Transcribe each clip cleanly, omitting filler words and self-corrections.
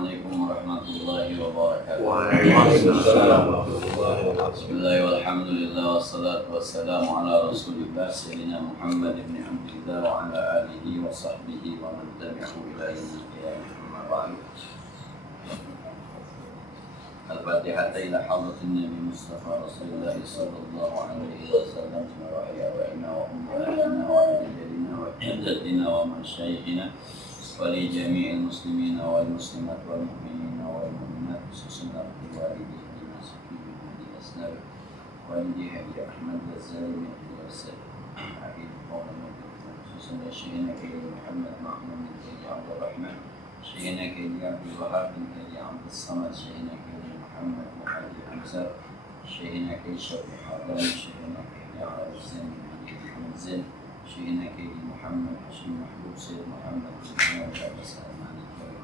Assalamualaikum warahmatullahi wabarakatuh. Waalaikumsalam warahmatullahi wabarakatuh. Bismillah walhamdulillah wassalatu wassalamu ala rasulillah sayyidina Muhammad ibn Abdillah wa ala alihi wa sahbihi wa man tabi'ahu ila yaumil qiyamah. Amma ba'du. Al-Fatihah ila hadratin Nabi Mustafa Rasulullah sallallahu alaihi wasallam wa ala abaina wa ummahatina wa ajdadina wa jaddatina wa masyayikhina wa li jami'il muslimina wal muslimat wal mu'minina wal mu'minat khususnya li walidayhi nasibi bi asnab wa li Haji Ahmad Ghazali min al-Asad Habib Maulana khususnya Syekhina Kiai Muhammad Ma'mun bin Kiai Abdul Rahman Syekhina Kiai Abdul Wahab bin Kiai Abdul Samad Syekhina Kiai Muhammad Muhaji Hamzah Syekhina Kiai Syafiq Hadan Syekhina Kiai Al-Zain Muhammad Zain Syekhina Kiai Muhammad Hashim Mahbub Sayyid Muhammad bin Muhammad Salman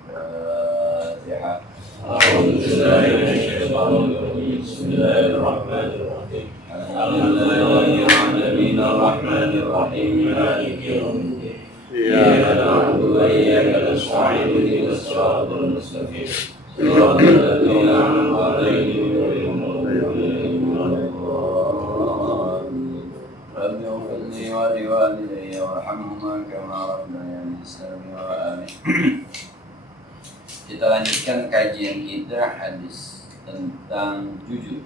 Al-Fatihah. A'udzu billahi minasy syaithanir rajim. Bismillahirrahmanirrahim. Alhamdulillahil alamin arrahmanir rahim maliki yaumiddin. Iyyaka na'budu wa iyyaka nasta'in ihdinas siratal mustaqim. Shiratal ladzina an'amta 'alaihim ghairil maghdubi 'alaihim waladdallin. Rabbi ighfirli wa li walidayya warhamhuma kama rabbayani shaghira. Amin. Kita lanjutkan kajian kita hadis tentang jujur.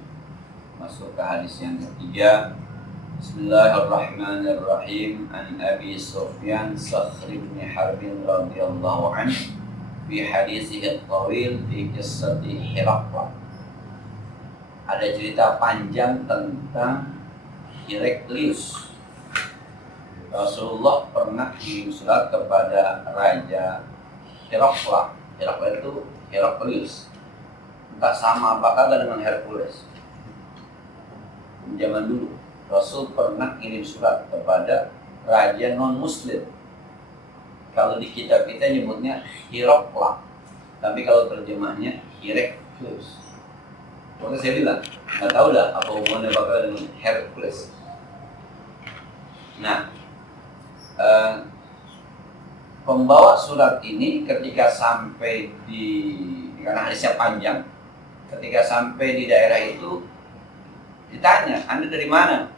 Masuk ke hadis yang ketiga. Bismillahirrahmanirrahim. An Abi Sufyan Sakhr bin Harb radhiyallahu anhu fi hadisihi at-tawil fi qissati Hiraql. Ada cerita panjang tentang Heraklius. Rasulullah pernah kirim surat kepada Raja Hiraql. Hiraql itu Heraklius. Entah sama apakah dengan Hercules. Zaman dulu Rasul pernah kirim surat kepada raja non-muslim. Kalau di kitab kita nyebutnya Hiraql, tapi kalau terjemahnya Heraklius. Maka saya bilang, nggak tahu dah apa hubungannya bakal dengan Hercules. Nah, pembawa surat ini ketika sampai karena hadisnya panjang, ketika sampai di daerah itu ditanya, Anda dari mana?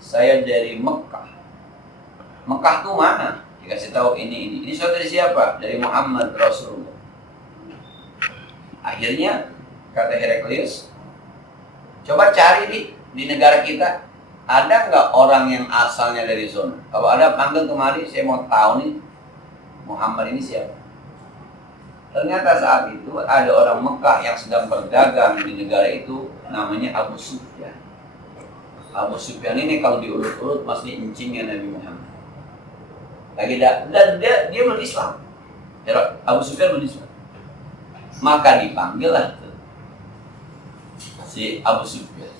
Saya dari Mekah. Mekah tuh mana? Dikasih tahu ini. Ini surat dari siapa? Dari Muhammad Rasulullah. Akhirnya kata Heraklius, coba cari di negara kita, ada nggak orang yang asalnya dari zona? Kalau ada, panggil kemari, saya mau tahu nih Muhammad ini siapa. Ternyata saat itu ada orang Mekah yang sedang berdagang di negara itu, namanya Abu Sufyan. Abu Sufyan ini kalau diurut-urut masih incingnya Nabi Muhammad. Dan dia belum Islam. Abu Sufyan belum Islam. Maka dipanggillah si Abu Sufyan.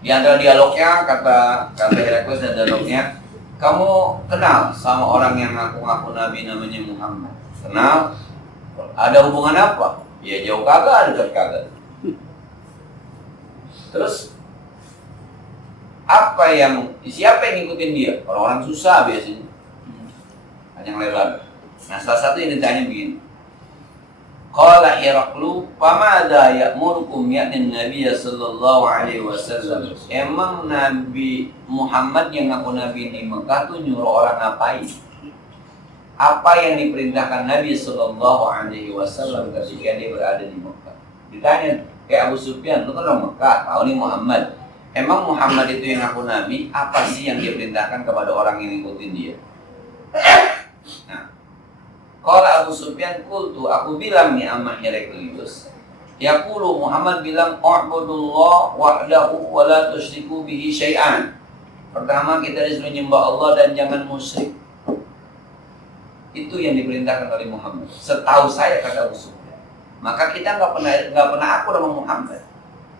Di antara dialognya kata Heraklius dan dialognya, kamu kenal sama orang yang ngaku-ngaku Nabi namanya Muhammad? Kenal? Ada hubungan apa? Ya jauh kagak, dekat kagak. Terus siapa yang ngikutin dia? Orang-orang susah biasanya. Hanya yang lebar. Nah, salah satu yang ditanya begini. Qala Hiraqlu, "Famada ya'murukum yakni Nabi sallallahu alaihi wasallam?" Emang Nabi Muhammad yang ngaku Nabi di Mekah tuh nyuruh orang ngapain? Apa yang diperintahkan Nabi sallallahu alaihi wasallam ketika dia berada di Mekah? Ditanya kayak Abu Sufyan, lu kan orang Mekah, tahu nih Muhammad. Emang Muhammad itu yang ngaku Nabi, apa sih yang dia perintahkan kepada orang yang ngikutin dia? Nah, kalau Abu Sufyan kultu, aku bilang nih sama Heraklius, yaqulu Muhammad bilang, "U'budullah wahdahu wa la tusyriku bihi syai'an." Pertama, kita disuruh nyembah Allah dan jangan musyrik. Itu yang diperintahkan oleh Muhammad. Setahu saya, kata Abu Sufyan. Maka kita nggak pernah aku nama Muhammad.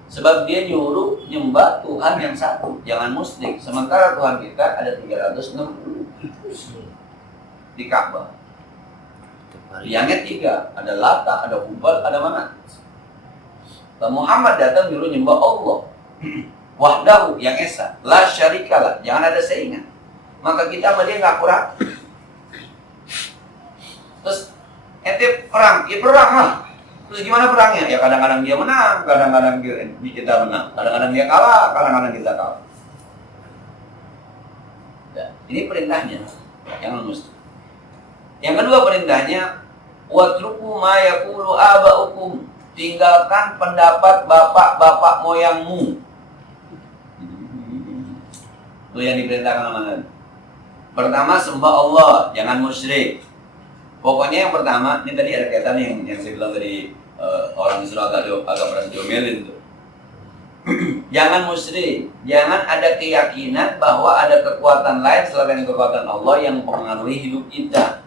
Sebab dia nyuruh nyembah Tuhan yang satu, jangan musyrik. Sementara Tuhan kita ada 360 di Ka'bah. Yangnya 3, ada Lata, ada Hubal, ada Manat. Dan Muhammad datang nyuruh nyembah Allah wahdahu, yang esa, la syarikalah, jangan ada saingan. Maka kita sama dia nggak kurang. Terus ente perang, ya perang lah. Terus gimana perangnya? Ya kadang-kadang dia menang, kadang-kadang kita menang, kadang-kadang dia kalah, kadang-kadang kita kalah. Ya, ini perintahnya yang mesti. Yang kedua perintahnya, watruku ma yaqulu aba'ukum, tinggalkan pendapat bapak-bapak moyangmu. Itu yang diperintahkan sama Nabi. Pertama, sembah Allah, jangan musyrik. Pokoknya yang pertama, ini tadi ada kaitan yang saya bilang tadi, orang Islam agak merasa diomelin tuh. Jangan musyrik, jangan ada keyakinan bahwa ada kekuatan lain selain kekuatan Allah yang mempengaruhi hidup kita.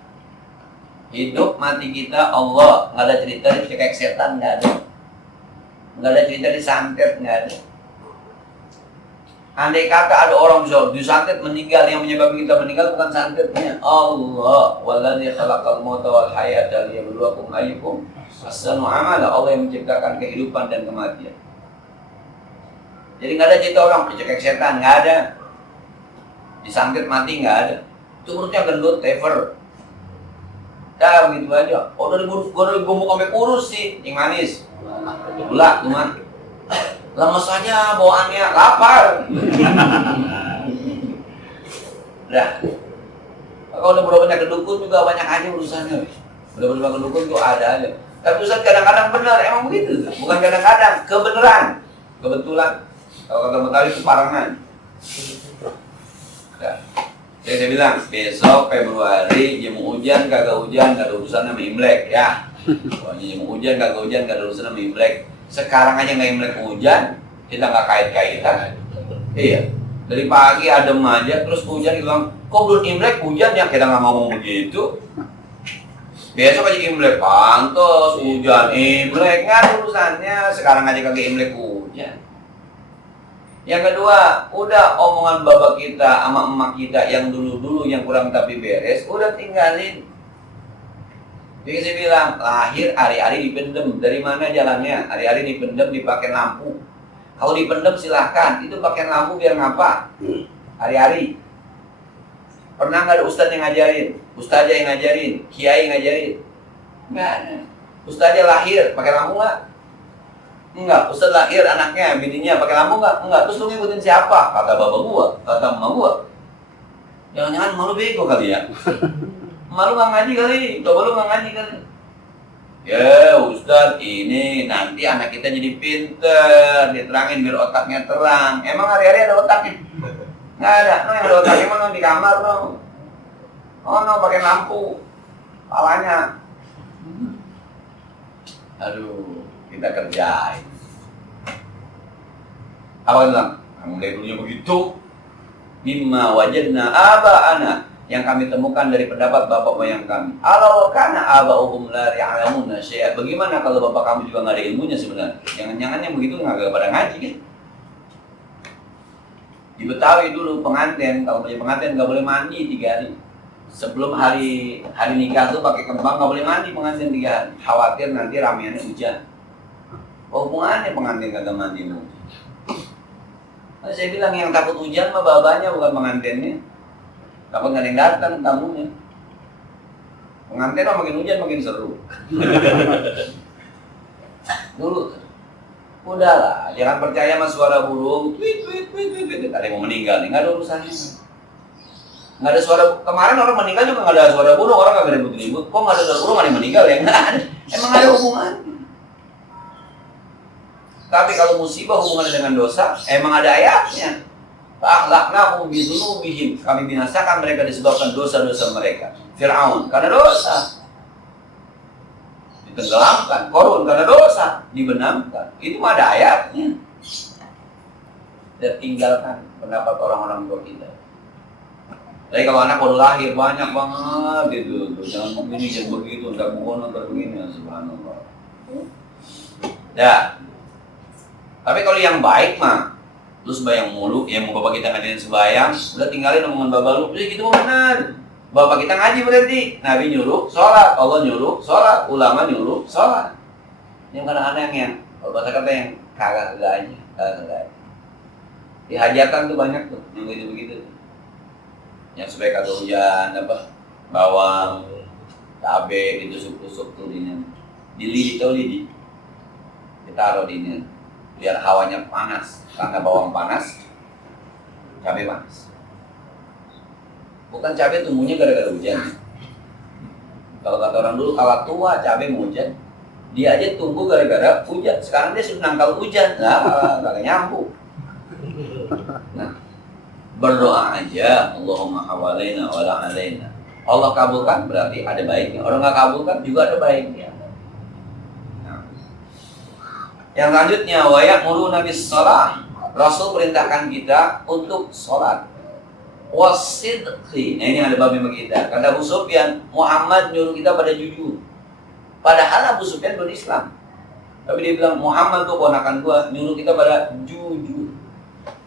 Hidup mati kita Allah, nggak ada cerita dicekek setan, nggak ada. Nggak ada cerita disantet, nggak ada. Andai kata ada orang bisa disantet meninggal, yang menyebabkan kita meninggal bukan santetnya, Allah. Walladzi khalaqal mauta wal hayata liyabluwakum ayyukum ahsanu amala. Allah yang menciptakan kehidupan dan kematian. Jadi nggak ada cerita orang dicekek setan, nggak ada. Disantet mati, nggak ada. Itu urutnya gendut, tever. Dah begitu aja. Oh dari gomuk sampai kurus sih, yang manis. Gula, cuma lemes aja bawaannya, lapar. Dah. Kalau udah berobatnya ke dukun juga banyak aja urusannya. Udah berobat ke dukun tuh ada aja. Tapi Ustaz kadang-kadang benar, emang begitu. Bukan kadang-kadang, kebenaran. Kebetulan. Kalau kata Betawi itu parangan. Dah. Saya bilang, besok Februari jamu hujan kagak hujan, gak ada urusan sama Imlek ya. Pokoknya jamu hujan kagak hujan, gak ada urusan sama Imlek. Sekarang aja nggak Imlek hujan, kita nggak kait-kaitan. Iya, dari pagi adem aja, terus hujan kita bilang, kok belum Imlek hujan ya? Kita nggak ngomong begitu. Besok aja Imlek, pantas hujan Imlek, nggak ada urusannya. Sekarang aja kagak Imlek hujan. Yang kedua, udah omongan bapak kita sama emak kita yang dulu-dulu yang kurang tapi beres, udah tinggalin. Jadi saya bilang, lahir hari-hari dipendem. Dari mana jalannya? Hari-hari dipendem, dipakai lampu. Kalau dipendem silahkan, itu pakai lampu biar ngapa? Hari-hari. Pernah nggak ada ustadz yang ngajarin? Ustazah yang ngajarin? Kiai yang ngajarin? Nggak ada. Ustazah lahir, pakai lampu nggak? Enggak. Ustadz lahir, anaknya, bininya, pakai lampu nggak? Enggak. Terus lu ngikutin siapa? Kata bapak gua, kata emak gua. Jangan-jangan malu bego kali ya? Malu nggak ngaji kali, coba lu nggak ngaji kali. Ya Ustadz, ini nanti anak kita jadi pinter, diterangin biar otaknya terang. Emang hari-hari ada otaknya? Nggak ada. No, yang ada otaknya emang di kamar dong. Oh no, pakai lampu, palanya. Aduh, kita kerjain. Apa kan bilang? Kamu dari dulunya begitu. Mimma wajadna aba'ana, yang kami temukan dari pendapat bapak moyang kami. Alau kana aba'uhum la ya'lamuna syai'a. Bagaimana kalau bapak kamu juga nggak ada ilmunya sebenarnya? Jangan-jangan yang begitu nggak pada ngaji kan? Di Betawi dulu pengantin, kalau punya pengantin nggak boleh mandi 3 hari. Sebelum hari nikah tuh pakai kembang nggak boleh mandi pengantin 3 hari. Khawatir nanti ramiannya hujan. Hubungannya pengantin kagak mandi mau. Nah, saya bilang yang takut hujan mah babanya bukan pengantinnya. Takut nggak ada yang datang tamunya. Pengantin mah makin hujan makin seru. Dulu, udahlah, jangan percaya sama suara burung. Tweet, tweet, tweet, tweet. Ada yang mau meninggal nih, nggak ada urusannya. Nggak ada suara. Kemarin orang meninggal juga nggak ada suara burung, orang nggak ribut-ribut. Kok nggak ada suara burung, ada yang meninggal ya? Nggak ada. Emang ada hubungan. Tapi kalau musibah hubungannya dengan dosa, emang ada ayatnya. Fa'akhlaqnahum bidzunubihim, kami binasakan mereka disebabkan dosa-dosa mereka. Fir'aun karena dosa ditenggelamkan, Qarun karena dosa dibenamkan. Itu mah ada ayatnya. Dan tinggalkan pendapat orang-orang tua kita. Tapi kalau anak baru lahir banyak banget gitu, jangan begini, jangan begitu, ntar begini, subhanallah. Ya. Tapi kalau yang baik mah, lu sembahyang mulu, yang mau bapak kita ngadain sembahyang, udah tinggalin omongan bapak lu, jadi gitu benar. Bapak kita ngaji berarti, Nabi nyuruh sholat, Allah nyuruh sholat, ulama nyuruh sholat. Yang kadang-kadang yang, kalau bahasa kata yang kagak aja. Di hajatan tuh banyak tuh, yang begitu-begitu. Yang supaya kagak hujan, bawang, cabai, ditusuk-tusuk tuh ini. di lidi, tahu lidi? Ditaruh di ini, biar hawanya panas. Karena bawang panas, cabai panas. Bukan cabai tumbuhnya gara-gara hujan. Kalau kata orang dulu, kalau tua cabai mau hujan, dia aja tumbuh gara-gara hujan. Sekarang dia sudah nangkal hujan, nah kagak nyambung. Nah, berdoa aja, Allahumma hawalaina wa la alaina. Allah kabulkan berarti ada baiknya. Orang nggak kabulkan juga ada baiknya. Nah. Yang selanjutnya, wa ya'muruna bis shalah. Rasul perintahkan kita untuk sholat. Wasidqi. Nah, ini ada babi bagi kita. Kata Abu Sufyan, Muhammad nyuruh kita pada jujur. Padahal Abu Sufyan berislam. Tapi dia bilang, Muhammad tuh ponakan gua, nyuruh kita pada jujur.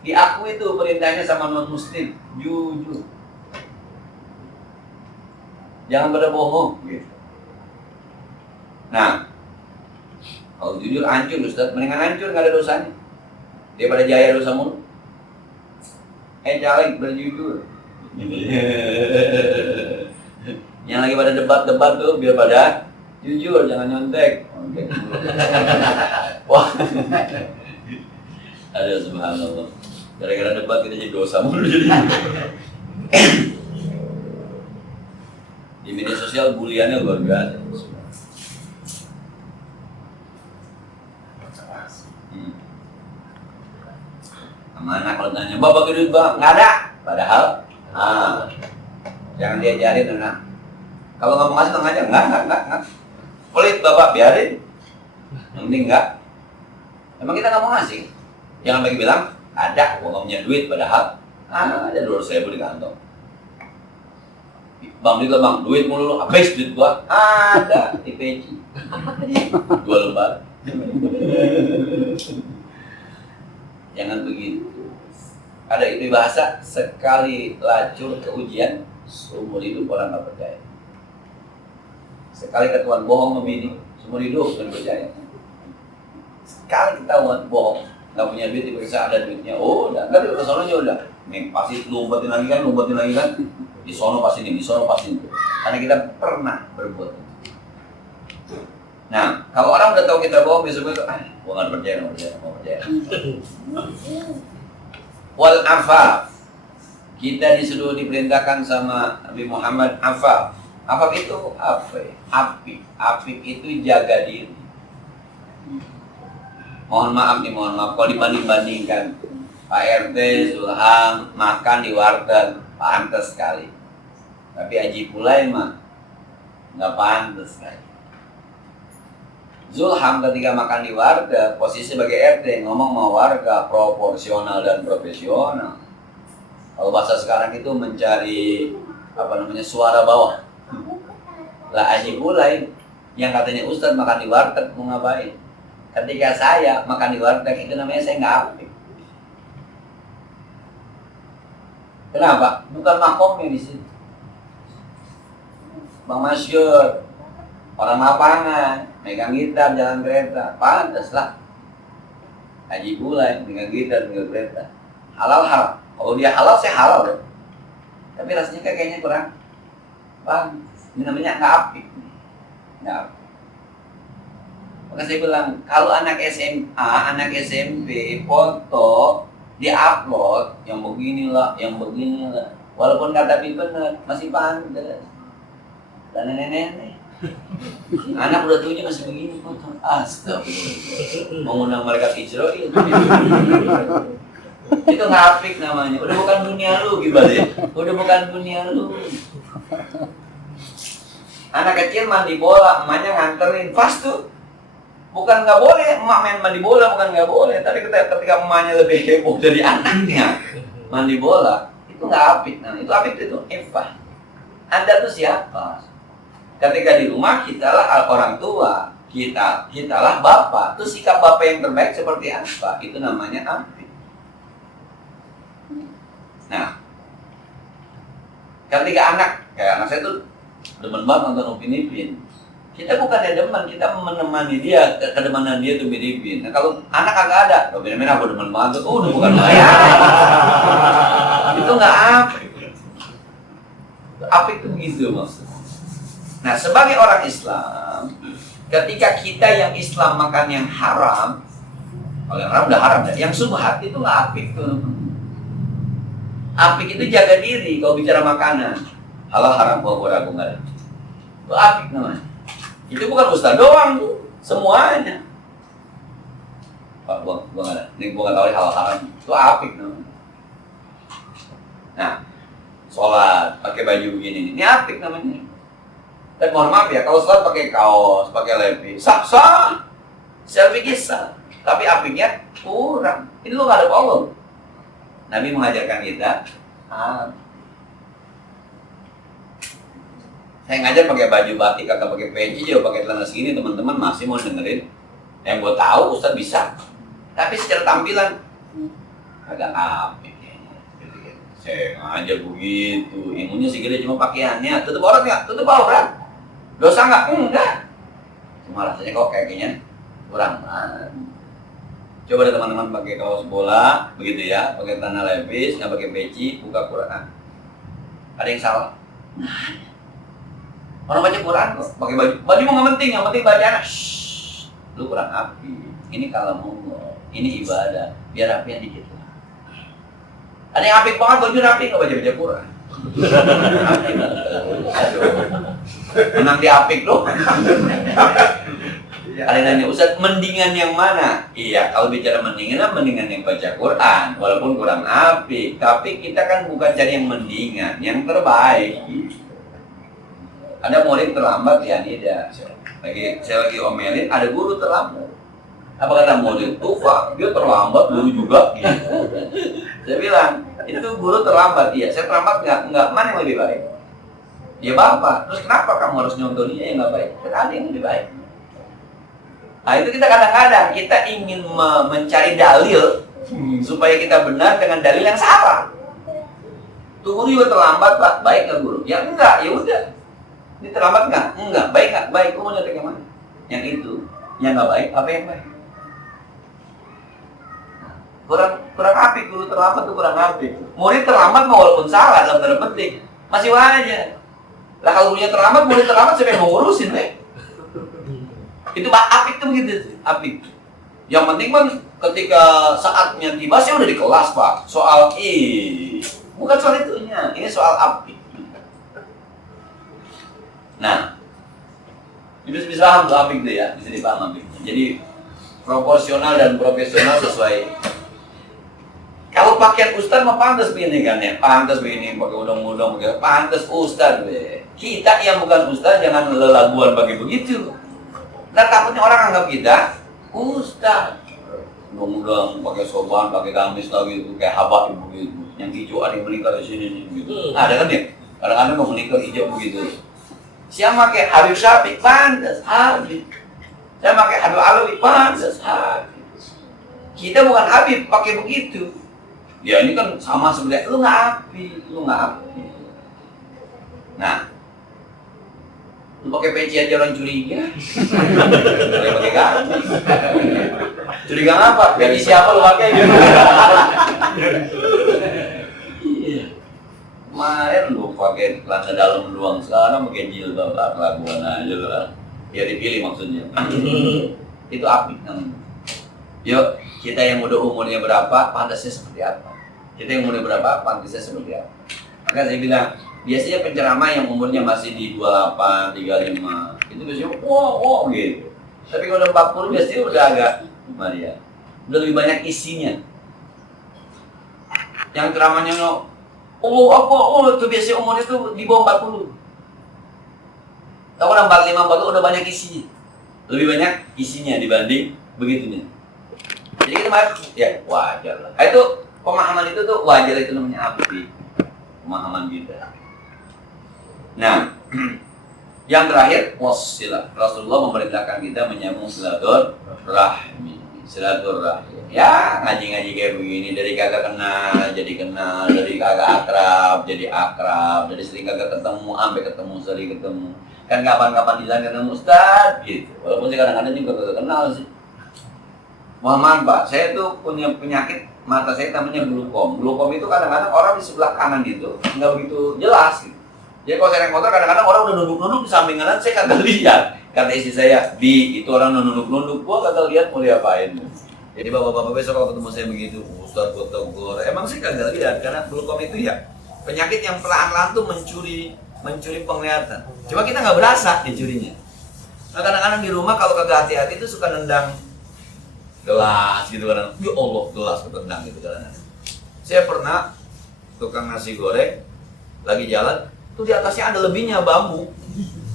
Diakui itu perintahnya sama non muslim, jujur. Jangan pada bohong gitu. Nah, kalau jujur hancur Ustaz, mendingan hancur nggak ada dosanya. Dia pada jaya dosa mulu. Caleg berjujur. Yang lagi pada debat-debat tuh biar pada jujur, jangan nyontek. Wah, ada subhanallah. Gara-gara debat kita jadi dosa mulu jadi. Di media sosial buliannya luar biasa. Mana kalau tanya, Bapak bagi duit Bang? Nggak ada. Padahal, jangan diajarin anak. Kalau nggak mau ngasih, nggak aja. Nggak. Pelit Bapak, biarin. Yang penting nggak. Emang kita nggak mau ngasih? Jangan bagi bilang, ada, gua nggak punya duit. Padahal, ada 200.000 di kantong. Bang, duit mulu, habis duit gua. Ada, di peci. 2 lembar. Jangan begitu. Ada itu bahasa, sekali lacur ke ujian, seumur hidup orang nggak percaya. Sekali ketahuan bohong membini, seumur hidup dan percaya. Sekali ketahuan bohong, nggak punya duit, diperiksa ada duitnya, udah, nggak ada kesononya udah. Nih pasti lumbatin lagi kan, di sono pasti ini, Karena kita pernah berbuat. Nah, kalau orang udah tahu kita bohong, besok-besok, gua nggak percaya. Wal afaf. Kita disuruh diperintahkan sama Nabi Muhammad afaf. Afaf itu apa? Apik itu jaga diri. Mohon maaf. Kalau dibanding-bandingkan Pak RT, Zulham makan di warteg, pantas sekali. Tapi Haji Pulai mah nggak pantas sekali. Zulham ketika makan di warga, posisi sebagai RT, ngomong sama warga proporsional dan profesional. Kalau bahasa sekarang itu mencari suara bawah. Lah Haji Pulai yang katanya Ustadz makan di warteg mau ngapain? Ketika saya makan di warteg itu namanya saya nggak apik. Kenapa? Bukan makomnya di situ. Bang Masyur, orang lapangan, megang gitar jalan kereta, pantas lah. Haji Pulai megang gitar jalan kereta, halal. Kalau dia halal, saya halal loh. Tapi rasanya kayaknya kurang pantas. Ini namanya nggak apik. Maka saya bilang, kalau anak SMA, anak SMP foto di-upload yang beginilah, walaupun kata benar, masih pantas. Dan nenek-nenek anak udah 7 masih begini foto. Astagfirullah. Mengundang malaikat Israel. Itu nggak apik namanya. Udah bukan dunia lu gimana ya? Udah bukan dunia lu. Anak kecil mandi bola, emaknya nganterin. Pas tuh. Bukan nggak boleh, emak main mandi bola bukan nggak boleh. Tapi ketika emaknya lebih heboh dari anaknya mandi bola, itu nggak apik. Nah, itu apik itu Eva. Anda tuh siapa? Ketika di rumah kitalah orang tua, kitalah bapak. Itu sikap bapak yang terbaik seperti apa? Itu namanya apik. Nah, ketika kayak anak saya tuh demen banget nonton Upin Ipin. Kita bukan demen, kita menemani dia, kedemanan dia tuh Upin Ipin. Nah kalau anak agak ada, Upin Ipin aku demen banget, udah bukan saya. Itu nggak apik. Apik itu begitu maksudnya. Nah sebagai orang Islam, Ketika kita yang Islam makan yang haram, kalau yang haram udah haram ya. Yang subhat itu nggak apik tuh. Apik itu jaga diri kalau bicara makanan. Halal haram gua ragu nggak ada. Itu apik namanya. Itu bukan ustaz doang tuh, semuanya. Pak, gua nggak ada. Ini gua nggak tahu halal haram. Itu apik namanya. Nah, sholat pakai baju begini, ini apik namanya. Dan mohon maaf ya, kalau sholat pakai kaos, pakai levis, sah-sah, saya pikir sah. Tapi apiknya kurang. Ini lo nggak ada Allah. Nabi mengajarkan kita, saya ngajar pakai baju batik, kagak pakai peci, juga pakai celana segini, teman-teman masih mau dengerin. Yang gue tahu, Ustaz bisa. Tapi secara tampilan, agak apik. Saya ngajar begitu, ilmunya segede cuma pakaiannya, tutup aurat nggak? Tutup aurat. Dosa nggak? Enggak. Cuma rasanya kok kayaknya kurang. Coba deh teman-teman pakai kaos bola, begitu ya, pakai celana levis, nggak pakai peci, buka Quran. Ada yang salah? Nah, orang baca Quran kok, pakai baju. Baju mau nggak penting, yang penting bacaan. Lu kurang api. Ini kalau mau, ini ibadah, biar rapian dikit. Ada yang apik banget, baju rapi, nggak baca Quran. Menang di apik loh. Ada yang nanya, Ustaz, mendingan yang mana? Iya, kalau bicara mendingan yang baca Quran, walaupun kurang apik. Tapi kita kan bukan cari yang mendingan, yang terbaik. Ada murid terlambat ya, Nida. Saya lagi omelin, ada guru terlambat. Apa kata murid? Tuh Pak, dia terlambat, guru juga. Gitu. Saya bilang, itu guru terlambat. Iya, saya terlambat nggak, mana yang lebih baik? Ya Bapak, terus kenapa kamu harus nyontoh dia yang nggak baik? Kan ada yang lebih baik. Nah itu kita kadang-kadang, kita ingin mencari dalil supaya kita benar dengan dalil yang salah. Tuh guru juga terlambat Pak, baik nggak guru? Ya enggak, ya udah. Ini terlambat nggak? Enggak, baik nggak? Baik, kamu mau nyontek yang mana? Yang itu, yang nggak baik, apa yang baik? Kurang apik, guru terlambat tuh kurang apik. Murid terlambat walaupun salah dalam tanda petik masih wajar. Lah kalau gurunya terlambat, murid terlambat siapa yang mau ngurusin deh? Itu apik tuh begitu, apik. Yang penting kan ketika saatnya tiba saya udah di kelas Pak. Soal bukan soal itunya, ini soal apik. Nah, bisa paham tuh apik tuh ya, bisa dipaham apik. Jadi proporsional dan profesional sesuai. Kalau pakaian ustaz mah pantas begini kan ya, pantas begini pakai udang-udang, pakai pantas ustaz be. Kita yang bukan ustaz jangan lelaguan pakai begitu. Nah takutnya orang anggap kita ustaz. Udang-udang pakai soban, pakai gamis lagi itu kayak habak begitu. Yang hijau ada yang menikah di sini gitu. Nah, ada kan ya? Kadang-kadang mau menikah hijau begitu. Siapa pakai Habib Syafiq pantas Habib. Saya pakai Habib Alawi pantas Habib. Kita bukan Habib pakai begitu. Ya ini kan sama sebenarnya, lu nggak api. Nah, lu pakai peci aja orang curiga. Pakai gamis. Curiga apa? Peci siapa lu pakai? Iya. Kemarin lu pakai celana dalam doang, sekarang pakai jilbab laguan aja lah. Ya dipilih maksudnya. Itu api namanya. Yuk, kita yang udah umurnya berapa, pantasnya seperti apa? Kita yang umurnya berapa, pantasnya seperti apa? Maka saya bilang, biasanya penceramah yang umurnya masih di 28, 35, itu biasanya wow gitu. Tapi kalau udah 40 biasanya udah agak Maria. Udah lebih banyak isinya. Yang ceramahnya itu biasanya umurnya tuh di bawah 40. Tahu orang 45, 40 udah banyak isinya. Lebih banyak isinya dibanding begitunya. Jadi kita ya wajar lah. Itu pemahaman itu tuh wajar, itu namanya api. Pemahaman kita. Nah, yang terakhir wasilah. Rasulullah memerintahkan kita menyambung silaturahmi. Silaturahmi. Ya ngaji-ngaji kayak begini, dari kagak kenal jadi kenal, dari kagak akrab jadi akrab, dari sering kagak ketemu sampai ketemu, sering ketemu. Kan kapan-kapan bisa ketemu Ustaz gitu. Walaupun sih kadang-kadang juga kagak kenal sih. Mohon Pak, saya tuh punya penyakit mata saya namanya glaukom. Glaukom itu kadang-kadang orang di sebelah kanan itu nggak begitu jelas gitu. Jadi kalau saya naik motor kadang-kadang orang udah duduk-duduk di samping kanan, saya kagak lihat. Kata istri saya, Bi, itu orang nunduk-nunduk, gua kagak lihat mau diapain. Jadi bapak-bapak besok kalau ketemu saya begitu, Ustaz gua tegur. Emang sih kagak lihat, karena glaukom itu ya penyakit yang pelan-pelan tuh mencuri penglihatan. Cuma kita nggak berasa dicurinya. Nah kadang-kadang di rumah kalau kagak hati-hati itu suka nendang gelas gitu kan. Ya Allah, gelas ketendang gitu kan. Saya pernah tukang nasi goreng lagi jalan, tuh di atasnya ada lebihnya bambu.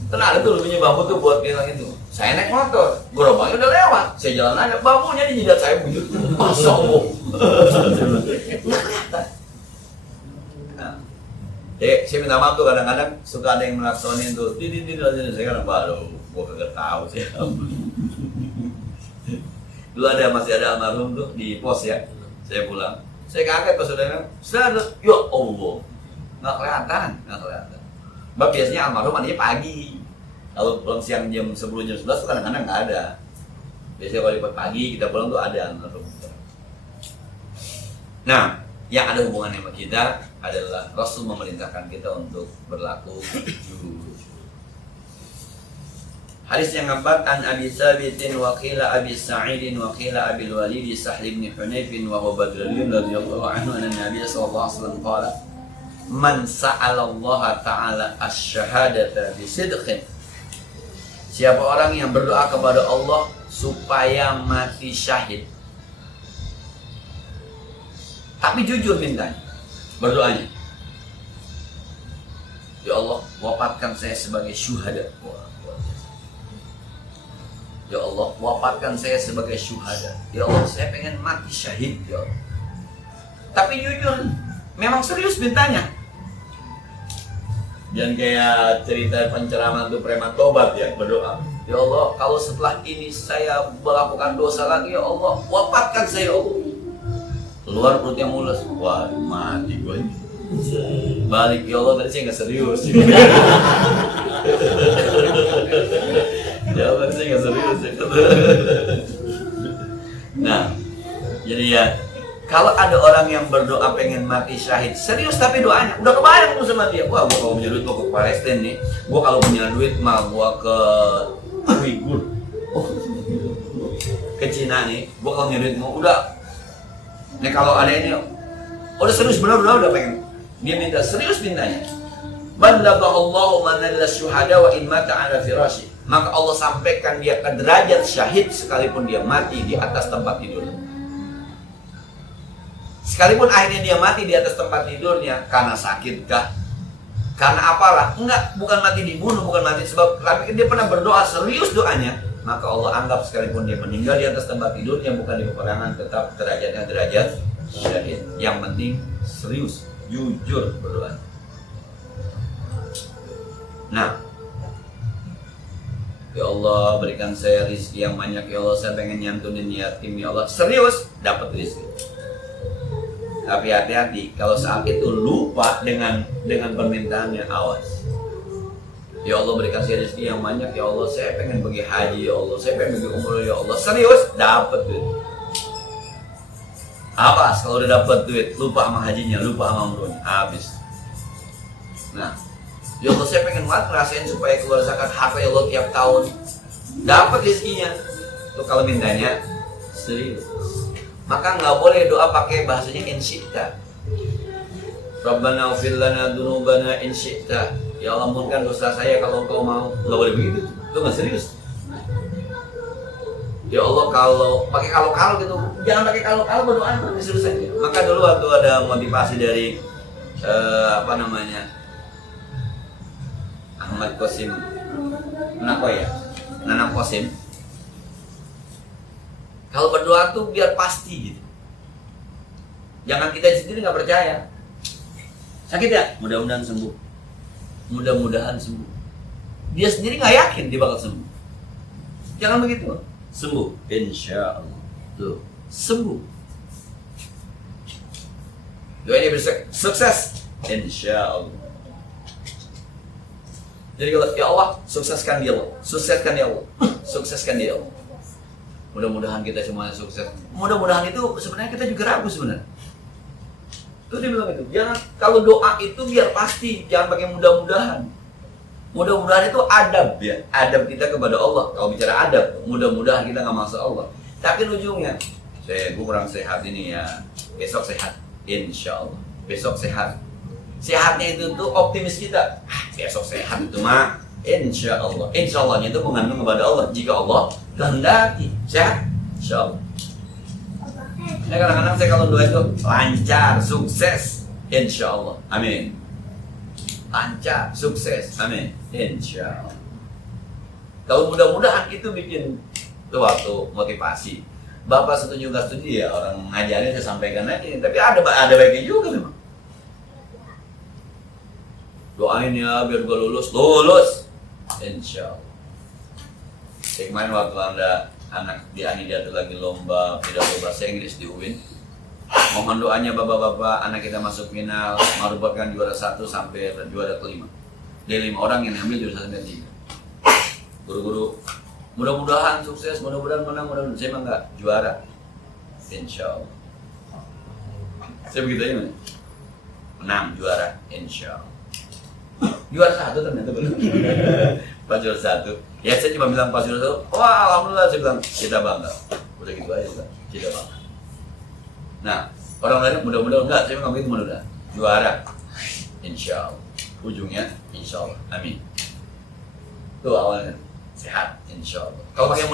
Kan ada tuh lebihnya bambu tuh buat bilang itu. Saya naik motor, gerobaknya udah lewat. Saya jalan aja, bambunya di jidat saya begitu. Masya Allah. Nggak kelihatan. Nah, saya minta maaf tuh kadang-kadang suka ada yang melaksonin tuh. Saya kadang baru, gua kagak tahu sih. Dulu masih ada almarhum tuh di pos ya. Saya pulang, saya kaget pas saudara, ya Allah, nggak kelihatan. Mbak biasanya almarhum adanya pagi. Kalau pulang siang jam 10 jam 11 tuh kadang-kadang nggak ada. Biasanya kalau lipat pagi kita pulang tuh ada almarhum. Nah, yang ada hubungannya sama kita adalah Rasul memerintahkan kita untuk berlaku jujur. Hadis yang keempat, an Abi Tsabitin wa qila Abi Sa'idin wa qila Abi Walid Sahl bin Hunayf wa Abu Badrin radhiyallahu anhu anna Nabi sallallahu alaihi wasallam qala man sa'ala Allah ta'ala asy-syahadata bi sidqin. Siapa orang yang berdoa kepada Allah supaya mati syahid, tapi jujur mintanya, berdoanya, ya Allah, wafatkan saya sebagai syuhada. Ya Allah, wafatkan saya sebagai syuhada. Ya Allah, saya pengen mati syahid, ya Allah. Tapi jujur, memang serius mintanya. Jangan kayak cerita pencerahan tuh preman tobat ya, berdoa. Ya Allah, kalau setelah ini saya melakukan dosa lagi, ya Allah, wafatkan saya, ya Allah. Keluar perutnya mulus, wah mati gue ini. Balik, ya Allah, tadi saya nggak serius. Ya Allah, saya nggak serius. Nah, jadi ya, kalau ada orang yang berdoa pengen mati syahid, serius tapi doanya, udah kebayang tuh sama dia. Wah, gua kalau punya duit mau ke Palestina nih, gua kalau punya duit mah gua ke Uighur, ke Cina nih, gua kalau punya duit mau udah. Nih kalau ada ini, udah serius benar-benar udah pengen. Dia minta serius mintanya. Ballaghallahu manalla syuhada wa in mata ala firashi. Maka Allah sampaikan dia ke derajat syahid sekalipun dia mati di atas tempat tidur. Sekalipun akhirnya dia mati di atas tempat tidurnya karena sakit kah? Karena apalah? Enggak, bukan mati dibunuh, bukan mati sebab tapi dia pernah berdoa serius doanya, maka Allah anggap sekalipun dia meninggal di atas tempat tidurnya bukan di peperangan, tetap derajatnya derajat syahid. Yang penting serius, jujur berdoa. Nah, ya Allah berikan saya rezeki yang banyak, ya Allah saya pengen nyantunin yatim, ya Allah serius dapat rezeki. Tapi hati-hati kalau saat itu lupa dengan permintaannya, awas. Ya Allah berikan saya rezeki yang banyak, ya Allah saya pengen pergi haji, ya Allah saya pengen pergi umroh, ya Allah serius dapat duit. Awas kalau udah dapat duit lupa sama hajinya, lupa sama umrohnya, habis. Nah, ya Allah saya pengen banget ngerasain supaya keluar zakat harta, ya Allah tiap tahun dapat rezekinya. Itu kalau mintanya serius. Maka nggak boleh doa pakai bahasanya insyita. Rabbana ufir lana dunubana insyita. Ya Allah ampunkan dosa saya kalau Engkau mau. Nggak boleh begitu. Itu nggak serius. Ya Allah kalau pakai kalau gitu, jangan pakai kalau berdoa itu serius saja. Maka dulu waktu ada motivasi dari Ahmad Qasim Nanam Qasim. Kalau berdoa tuh biar pasti gitu. Jangan kita sendiri nggak percaya. Sakit ya? Mudah-mudahan sembuh. Mudah-mudahan sembuh. Dia sendiri nggak yakin dia bakal sembuh. Jangan begitu. Sembuh, insya Allah. Tuh, sembuh. Doa ini bisa sukses, insya Allah. Jadi kalau ya Allah sukseskan dia Allah, sukseskan dia Allah, sukseskan dia Allah. Mudah-mudahan kita semuanya sukses. Mudah-mudahan itu sebenarnya kita juga ragu sebenarnya. Itu dia bilang itu. Jangan kalau doa itu biar pasti, jangan pakai mudah-mudahan. Mudah-mudahan itu adab ya, adab kita kepada Allah. Kalau bicara adab, mudah-mudahan kita nggak masuk Allah. Tapi ujungnya, gue kurang sehat ini ya, besok sehat, insya Allah. Besok sehat. Sehatnya itu tuh optimis kita. Besok sehat itu mah, insya Allah. Insya Allahnya itu mengandung kepada Allah. Jika Allah kehendaki sehat, insya Allah. Nah, kadang-kadang saya kalau doa itu lancar, sukses, insya Allah, amin. Lancar, sukses, amin, insya Allah. Kalau mudah-mudahan itu bikin tuh waktu motivasi. Bapak setuju nggak setuju ya orang ngajarin saya sampaikan aja. Tapi ada baiknya juga memang. Doain ya biar gue lulus, insya Allah. Kemarin waktu ada anak di Anida itu lagi lomba pidato bahasa Inggris di UIN. Mohon doanya bapak-bapak, anak kita masuk final, merupakan juara 1 sampai juara ke-5. Dari 5 orang yang ambil juara 1 sampai 3. Guru-guru, mudah-mudahan sukses, mudah-mudahan menang, mudah-mudahan saya emang enggak juara. Insya Allah. Saya begitu aja nih. Menang juara, insya Allah. Juara 1 ternyata belum. Pas juara 1. Ya saya cuma bilang pas juara 1, wah alhamdulillah, saya bilang kita bangga. Udah gitu aja udah, kita bangga. Nah, orang lain mudah-mudahan enggak, saya nggak begitu mudah-mudahan juara, insya Allah. Ujungnya, insya Allah, amin. Itu awalnya sehat, insya Allah. Kalau pakai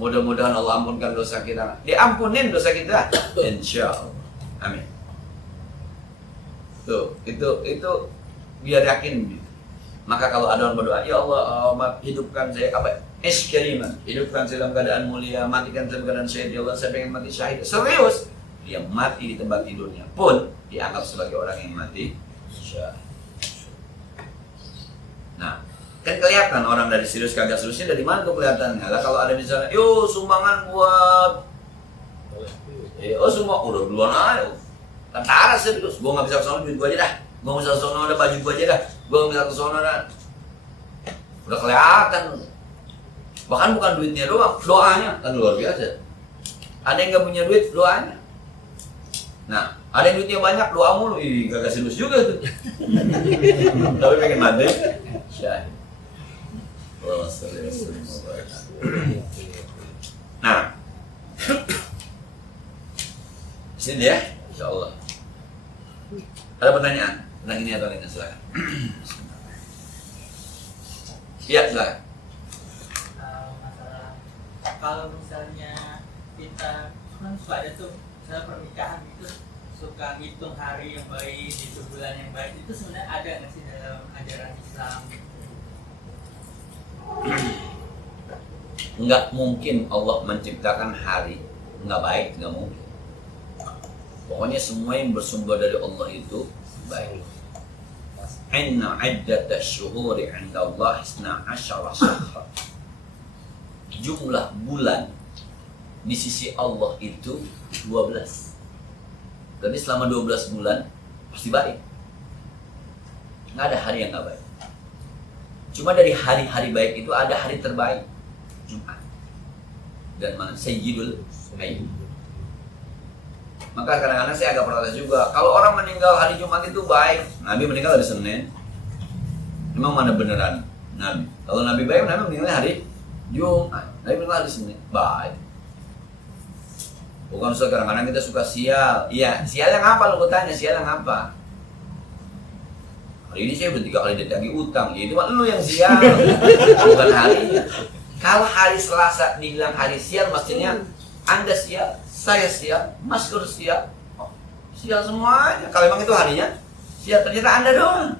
mudah-mudahan Allah ampunkan dosa kita, diampunin dosa kita, insya Allah, amin. Tuh, itu biar yakin. Maka kalau ada orang berdoa, ya Allah, hidupkan saya keriman, hidupkan saya dalam keadaan mulia, matikan saya dalam keadaan syahid, ya Allah, saya pengen mati syahid. Serius, dia mati di tempat tidurnya pun dianggap sebagai orang yang mati syahid. Nah, kan kelihatan orang dari serius kagak seriusnya dari mana tuh kelihatannya. Lah kalau ada misalnya, yo sumbangan buat, semua udah duluan aja. Tentara serius, gua nggak bisa kesana duit gua aja dah. Gua nggak bisa kesana ada baju gua aja dah. Gua nggak bisa kesana dah. Udah kelihatan. Bahkan bukan duitnya doang, doanya kan luar biasa. Ada yang nggak punya duit, doanya. Nah, ada yang duitnya banyak, doa mulu, gak serius juga tuh. Tapi pengen mati. Syahid. Nah, sini ya, insya Allah. Ada pertanyaan tentang ini atau lainnya, silakan. Iya, silakan. Masalah kalau misalnya kita kan suka ada tuh misalnya pernikahan itu suka hitung hari yang baik, itu bulan yang baik, itu sebenarnya ada nggak sih dalam ajaran Islam? Nggak mungkin Allah menciptakan hari nggak baik, nggak mungkin. Pokoknya semua yang bersumber dari Allah itu baik. Inna iddatash syuhuri 'inda Allah 12 syahra. Jumlah bulan di sisi Allah itu 12. Jadi selama 12 bulan pasti baik. Nggak ada hari yang nggak baik. Cuma dari hari-hari baik itu ada hari terbaik, Jumat. Dan mana Sayyidul Ayyam. Maka kadang-kadang saya agak protes juga. Kalau orang meninggal hari Jumat itu baik, Nabi meninggal hari Senin. Memang mana beneran Nabi? Kalau Nabi baik, Nabi meninggal hari Jumat. Nabi meninggal hari Senin, baik. Bukan kadang-kadang kita suka sial. Iya, sial yang apa lo tanya? Sial yang apa? Hari ini saya udah 3 kali ditagih utang. Ya itu mah lu yang sial, bukan harinya. Kalau hari Selasa dibilang hari sial, maksudnya Anda sial, saya sial, Mas Kur sial, sial semuanya. Kalau memang itu harinya, sial ternyata Anda doang.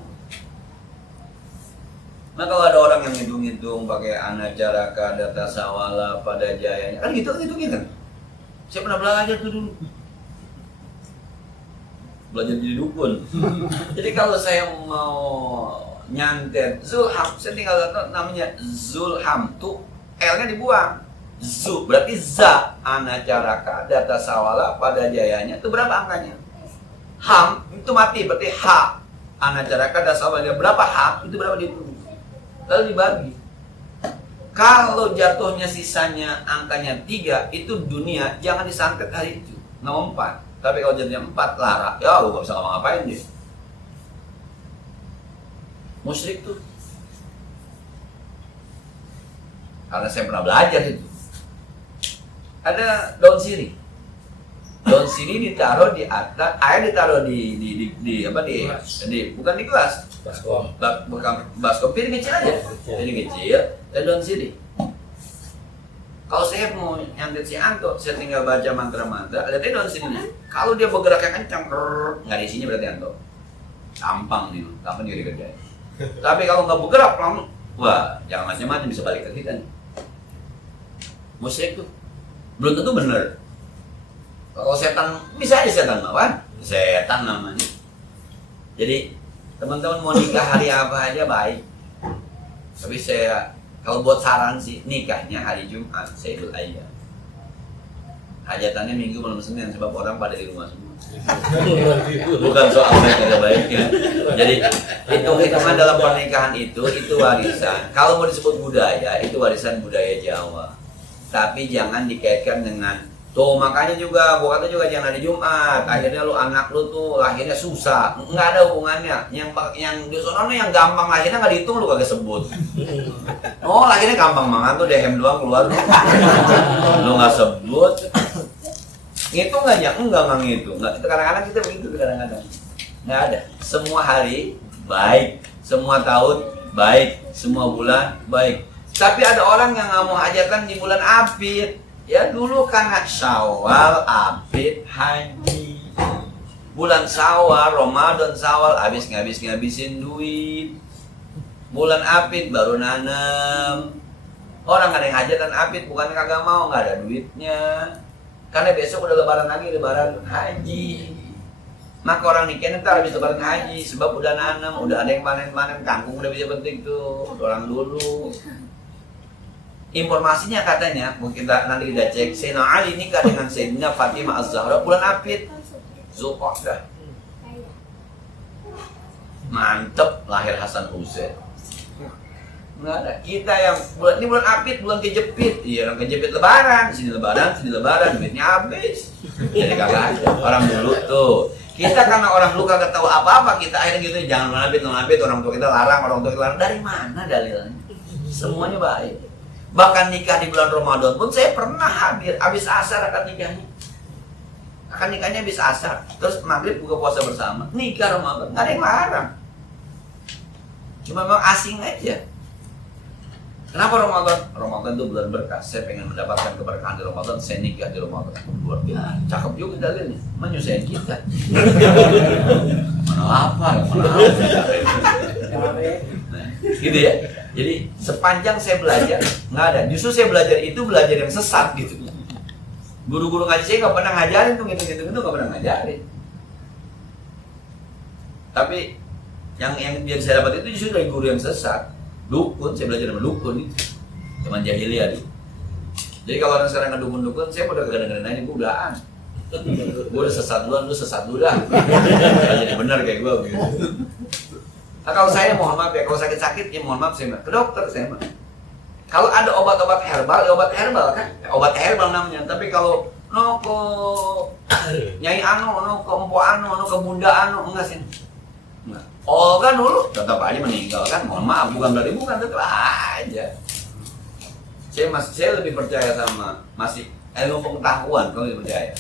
Nah kalau ada orang yang hitung-hitung pakai anacaraka, data sawala, pada jayanya, kan gitu kan? Saya pernah belajar tuh dulu. Belajar jadi dukun. Jadi kalau saya mau nyantet Zulham, saya tinggal namanya Zulham tuh L-nya dibuang. Zu berarti za, anacaraka, data sawala, pada jayanya itu berapa angkanya? Ham itu mati berarti H. Anacaraka, data sawala berapa H? Itu berapa dihitung? Lalu dibagi. Kalau jatuhnya sisanya angkanya 3, itu dunia, jangan disantet hari itu. Nomor 4. Tapi kalau jadinya 4 lara, ya lu gak bisa ngomong ngapain dia. Musyrik tuh. Karena saya pernah belajar itu. Ada daun sirih. Daun sirih ditaruh di atas, air ditaruh di bukan di gelas. Bukan baskom, piring kecil aja. Piring kecil, dan daun sirih. Kalau saya mau nyantet si Anto, saya tinggal baca mantra-mantra, lihat daun sirihnya. Kalau dia bergerak yang kencang, nggak ada isinya berarti Anto. Gampang nih, gampang juga dikerjain. Tapi kalau nggak bergerak, wah, jangan macam-macam, bisa balik ke kita nih. Musik tuh belum tentu bener. Kalau setan, bisa aja setan lawan, setan namanya. Jadi teman-teman mau nikah hari apa aja baik. Tapi saya kalau buat saran sih, nikahnya hari Jumat, Sayyidul Ayyam. Hajatannya Minggu malam Senin, sebab orang pada di rumah semua. Bukan soal baik atau baiknya. Jadi hitung-hitungan dalam pernikahan itu warisan. Kalau mau disebut budaya, itu warisan budaya Jawa. Tapi jangan dikaitkan dengan tuh, makanya juga gua kata juga jangan hari Jumat. Akhirnya lu anak lu tuh lahirnya susah. Enggak ada hubungannya. Yang di sono yang gampang lahirnya enggak dihitung lu kagak sebut. Oh, lahirnya gampang banget tuh dehem doang keluar. Lu enggak sebut. Ngitung aja, enggak ngitung. Enggak, itu kadang-kadang kita begitu kadang-kadang. Enggak ada. Semua hari baik, semua tahun baik, semua bulan baik. Tapi ada orang yang nggak mau hajatan di bulan Apit. Ya dulu kan Syawal, Apit, Haji. Bulan Syawal, Ramadan, Syawal habis ngabisin duit. Bulan Apit baru nanam. Orang nggak ada yang hajatan Apit, bukan kagak mau, nggak ada duitnya. Karena besok udah lebaran lagi, lebaran haji. Maka orang nikah ntar habis lebaran haji, sebab udah nanam, udah ada yang panen-panen, kangkung udah bisa petik tuh, orang dulu. Informasinya katanya, mungkin nanti kita cek, Sayyidina Ali nikah dengan Sayyidina Fatimah Az-Zahra bulan Apit, Zulqa'dah. Mantep, lahir Hasan Hussein. Nggak ada. Kita yang ini bulan Apit, bulan kejepit. Iya, orang kejepit lebaran, sini lebaran, duitnya habis. Jadi kagak ada. Orang dulu tuh. Kita karena orang dulu kagak tahu apa-apa, kita akhirnya gitu, jangan bulan Apit, orang tua kita larang, Dari mana dalilnya? Semuanya baik. Bahkan nikah di bulan Ramadan pun saya pernah hadir, habis asar akan nikahnya. Akan nikahnya habis asar, terus maghrib buka puasa bersama. Nikah Ramadan, nggak ada yang larang. Cuma memang asing aja. Kenapa Ramadan? Ramadan itu bulan berkah. Saya pengen mendapatkan keberkahan di Ramadan, saya nikah di Ramadan. Luar biasa, cakep juga dalilnya. Menyusahin kita. Mana apa? Gitu ya. Jadi sepanjang saya belajar nggak ada. Justru saya belajar yang sesat gitu. Guru-guru ngaji saya nggak pernah ngajarin tuh gitu nggak pernah ngajarin. Tapi yang saya dapat itu justru dari guru yang sesat. Dukun, saya belajar sama dukun itu. Zaman jahiliyah itu. Jadi kalau orang sekarang ngedukun-dukun, saya udah kadang-kadang nanya, gue udaan. Gue udah sesat duluan, lu sesat dulu dah. Jadi benar kayak gue gitu. Nah, kalau saya mohon maaf ya, kalau sakit-sakit ya mohon maaf saya ke dokter saya mah. Kalau ada obat-obat herbal, ya obat herbal kan, obat herbal namanya. Tapi kalau ke Nyai Anu, ke Empo Anu, ke Bunda Anu, enggak sih. Enggak. Olga dulu tetap aja meninggal kan, mohon maaf, bukan tetap aja. Saya lebih percaya sama masih ilmu pengetahuan kalau lebih percaya.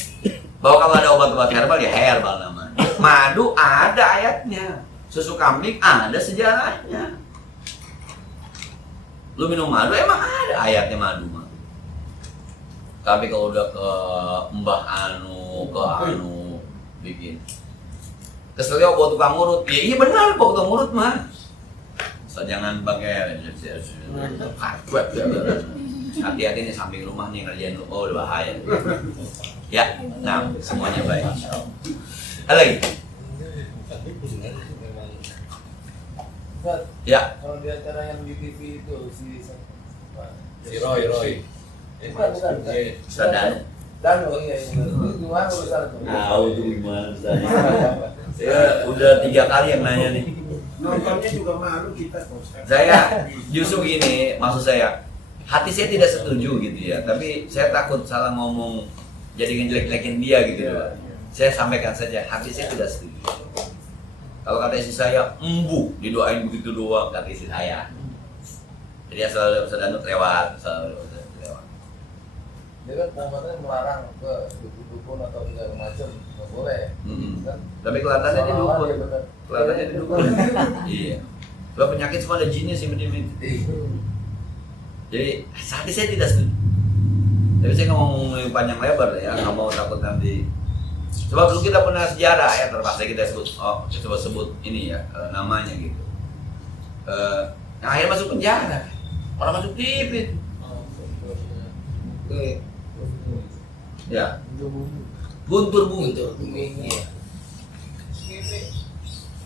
Bahwa kalau ada obat-obat herbal ya herbal namanya. Madu ada ayatnya. Susu kambing ada sejarahnya. Lu minum madu emang ada ayatnya madu mah. Tapi kalau udah ke Mbah Anu, ke Anu bikin. Keselnya buat tukang urut. Ya, iya benar buat tukang urut mah. So, jangan pakai karpet ya. Hati-hati nih samping rumah nih ngerjain lu. Oh, udah bahaya. Ya, nah semuanya baik. Ada lagi? Ya. Kalau di acara yang di TV itu si Roy. Bukan. Dan iya. Itu gimana urusan itu? Tahu tuh gimana saya. Saya udah 3 kali yang nanya nih. Nontonnya juga malu kita. Saya justru gini, maksud saya hati saya tidak setuju gitu ya, tapi saya takut salah ngomong jadi ngejelek-jelekin dia gitu loh. Saya sampaikan saja, hati saya tidak setuju. Kalau kata istri saya, didoain begitu doang, kata istri saya. Jadi asal Ustaz Danu lewat, asal lewat. Dia kan Muhammadnya melarang ke dukun atau segala macam, nggak boleh. Kan? Tapi kelihatannya di dukun. Iya, benar. Kelihatannya di dukun. Iya. Kalau penyakit semua ada jinnya sih medimit. Jadi saat ini saya tidak setuju. Tapi saya nggak mau ngomong panjang lebar ya, nggak mau takut nanti. Sebab dulu kita pernah sejarah ya, terpaksa kita sebut, coba sebut ini ya namanya gitu. Yang akhirnya masuk penjara, orang masuk TV. Ya, Guntur Bumi.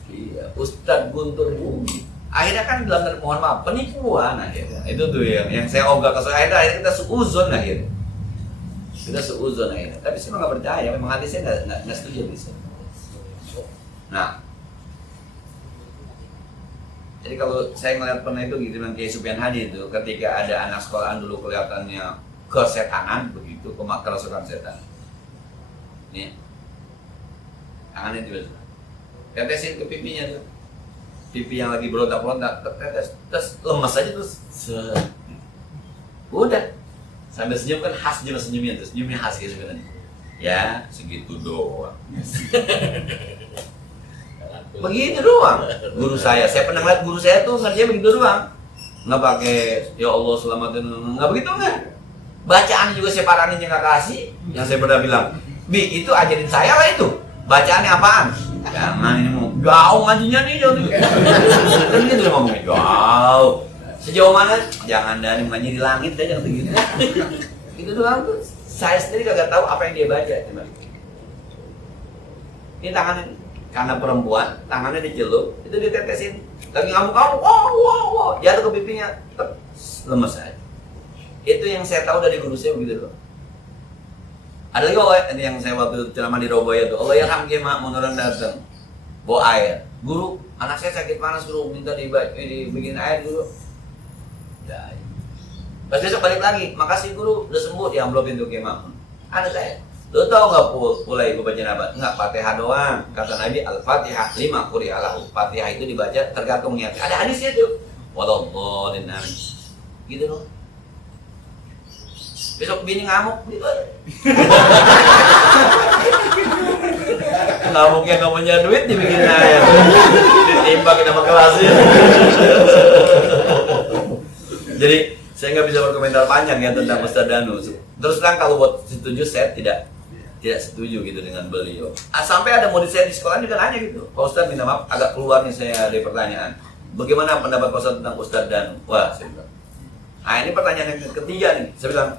Iya, Ustadz Guntur Bumi. Akhirnya kan dalam mohon maaf penipuan akhirnya. Itu tuh yang saya ogah ke saya. Akhirnya kita seuzon akhirnya. Kita seuzon akhirnya. Tapi saya nggak percaya. Memang hati saya nggak setuju bisa. Nah, jadi kalau saya ngeliat pernah itu gitu dengan Kiai Sufyan Hadi itu, ketika ada anak sekolahan dulu kelihatannya kesetanan begitu, kerasukan setan. Nih, tangannya itu, tetesin ke pipinya tuh. Pipi yang lagi berontak-berontak, terus lemas aja terus, udah sambil senyum kan khas juga senyumnya terus senyumnya khas gitu sebenarnya. Ya segitu doang. Begitu doang. Guru saya pernah lihat guru saya tuh ngerjain begitu doang. Nggak pakai ya Allah selamatin, nggak begitu nggak. Bacaan juga saya paranin yang nggak kasih. Yang saya pernah bilang, Bi itu ajarin saya lah itu. Bacaannya apaan? Jangan ini mau gaung ngajinya nih jauh. Kan dia udah ngomongin gaung. Sejauh mana? Jangan dari ngaji di langit deh jangan begitu. Itu doang tuh. Saya sendiri kagak tahu apa yang dia baca. Cuman. Ini tangannya karena perempuan, tangannya dicelup, itu ditetesin. Lagi ngamuk-ngamuk, wow, jatuh ke pipinya, lemes aja. Itu yang saya tahu dari guru saya begitu loh. Ada lagi Allah yang saya waktu ceramah di Roboya tuh, Allah yarham mak menurun datang bawa air. Guru, anak saya sakit panas guru, minta dibikin air guru. Ya. Pas besok balik lagi, makasih guru, udah sembuh, diamplopin tuh mak. Ada saya. Lo tau nggak pulai gue baca apa? Enggak, Fatihah doang. Kata Nabi Al-Fatihah 5 quri'alahu. Fatihah itu dibaca tergantung niatnya. Ada hadisnya tuh. Walladhdallin amin. Gitu loh. Besok bini ngamuk gitu. Ngamuknya nggak punya duit dibikin air. Ditimbang sama kelasnya. Jadi saya nggak bisa berkomentar panjang ya tentang Ustaz Danu. Terus terang kalau buat setuju saya tidak setuju gitu dengan beliau. Sampai ada murid saya di sekolah juga nanya gitu. Pak Ustaz minta maaf agak keluar nih saya dari pertanyaan. Bagaimana pendapat Pak Ustaz tentang Ustaz Danu? Wah saya bilang. Nah ini pertanyaan yang ketiga nih. Saya bilang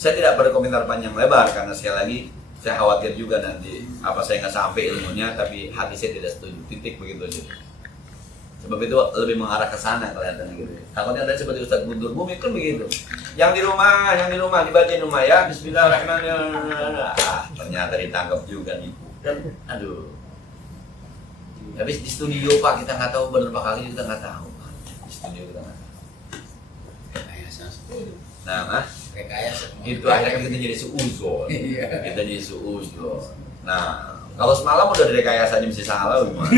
saya tidak berkomentar panjang lebar karena sekali lagi saya khawatir juga nanti apa saya nggak sampai ilmunya tapi hati saya tidak setuju. Titik begitu aja. Sebab itu lebih mengarah ke sana kelihatannya gitu. Takutnya ada seperti Ustaz Guntur Bumi kan begitu. Yang di rumah dibaca di rumah ya. Bismillahirrahmanirrahim. Ternyata ditangkap juga nih. Aduh. Habis di studio Pak kita nggak tahu berapa kali kita nggak tahu. Di studio kita nggak tahu. Nah, itu akhirnya kita jadi suuzon. Kita jadi suuzon. Nah, kalau semalam udah direkayasa mesti salah gimana?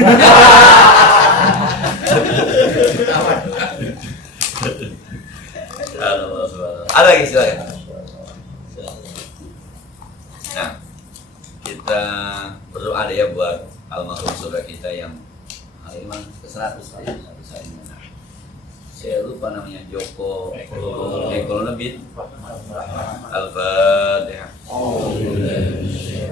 Ada lagi silakan. Nah, kita berdoa deh ya buat almarhum saudara kita yang hari ini ke-100 ini. Saya lupa namanya Joko Ekonomi bin Al-Fatihah.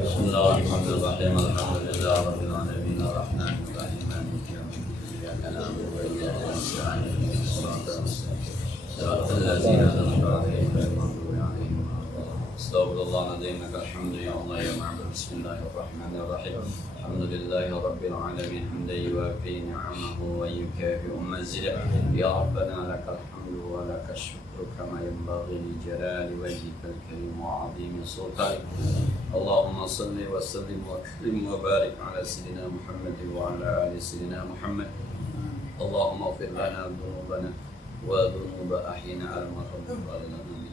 Bismillahirrahmanirrahim. Alhamdulillahirabbil alamin arrahmanir rahim maliki yaumiddin iyyaka na'budu wa iyyaka nasta'in ihdinas siratal mustaqim siratal ladzina an'amta 'alaihim ghairil maghdubi 'alaihim waladdallin. Astaghfirullahaladzim alhamdu ya Allah ya ma'bud. Bismillahirrahmanirrahim. Alhamdulillahi rabbil alamin hamdan yuwafi ni'amahu wa yukafi mazidah. Ya Rabbana lakal hamdu wa lakal syukru kama yanbaghi li jalali wajhikal karim wa 'azimi sultanik. Allahumma salli wa sallim wa akrim wa barik ala sayyidina Muhammad wa ala ali sayyidina Muhammad. Allahumma ighfir lana dhunubana wa dhunuba ahlina al-marhum wa lana min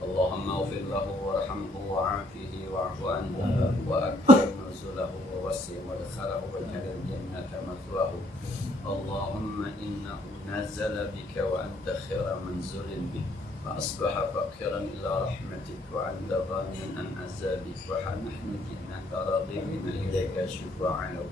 Allahumma ighfir lahu warhamhu wa'afihi wa'fu anhu wa akrim nuzulahu wa wasi' madkhalahu waj'al al-jannata mathwahu اللهم إنه نزل بك وأنت خير منزول به فأصبح فقيرا إلى رحمتك وعند ظانيا عن عذابك ونحن جئناك راغبين إليك شفاعه.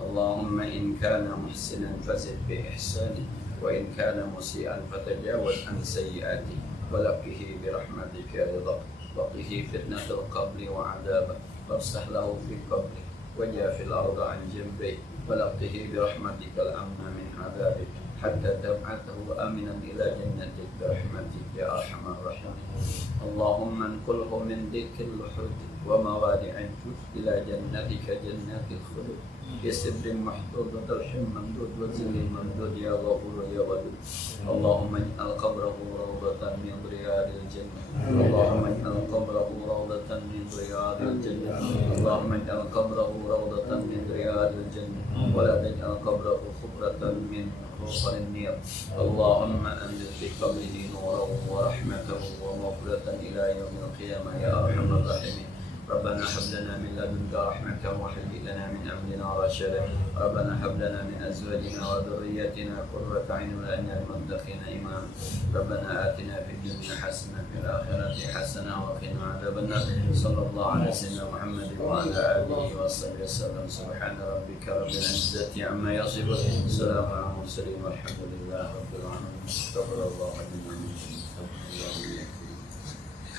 اللهم إن كان محسنا فزد بإحسانه وإن كان مسيئا فتجاوز عن سيئاته ولقه برحمتك رضاك وقه فتنة القبر وعذابه وافسح له في قبره وجاف الأرض عن جنبه ولقه برحمتك الأمن من عذابك حتى تبعثه آمنا إلى جنتك برحمتك يا أرحم الراحمين. اللهم انقله من ضيق اللحود وموادع الجود إلى جنتك جنات الخلود بسر محدود وطرح ممدود وزل ممدود يا غفور يا ودود. اللهم اجعل قبره روضة من رياض الجنة. اللهم اجعل قبره روضة من رياض الجنة. اللهم اجعل قبره روضة من رياض الجنة ولا تجعل قبره خبرة من حفر النير. اللهم أنزل في قبره نورا ورحمته ومغفرة إلى يوم القيامة يا أرحم الراحمين. ربنا هب لنا من لدنك رحمة وهيئ لنا من أمرنا رشدا. ربنا هب لنا من أزواجنا وذرياتنا قرة أعين واجعلنا للمتقين إماما. ربنا آتنا في الدنيا حسنة وفي الآخرة حسنة وقنا عذاب النار. صلى الله على سيدنا محمد وعلى آله وصحبه وسلم. سبحان ربك رب العزة عما يصفون سلام على المرسلين والحمد لله رب العالمين. استغفر الله لنا.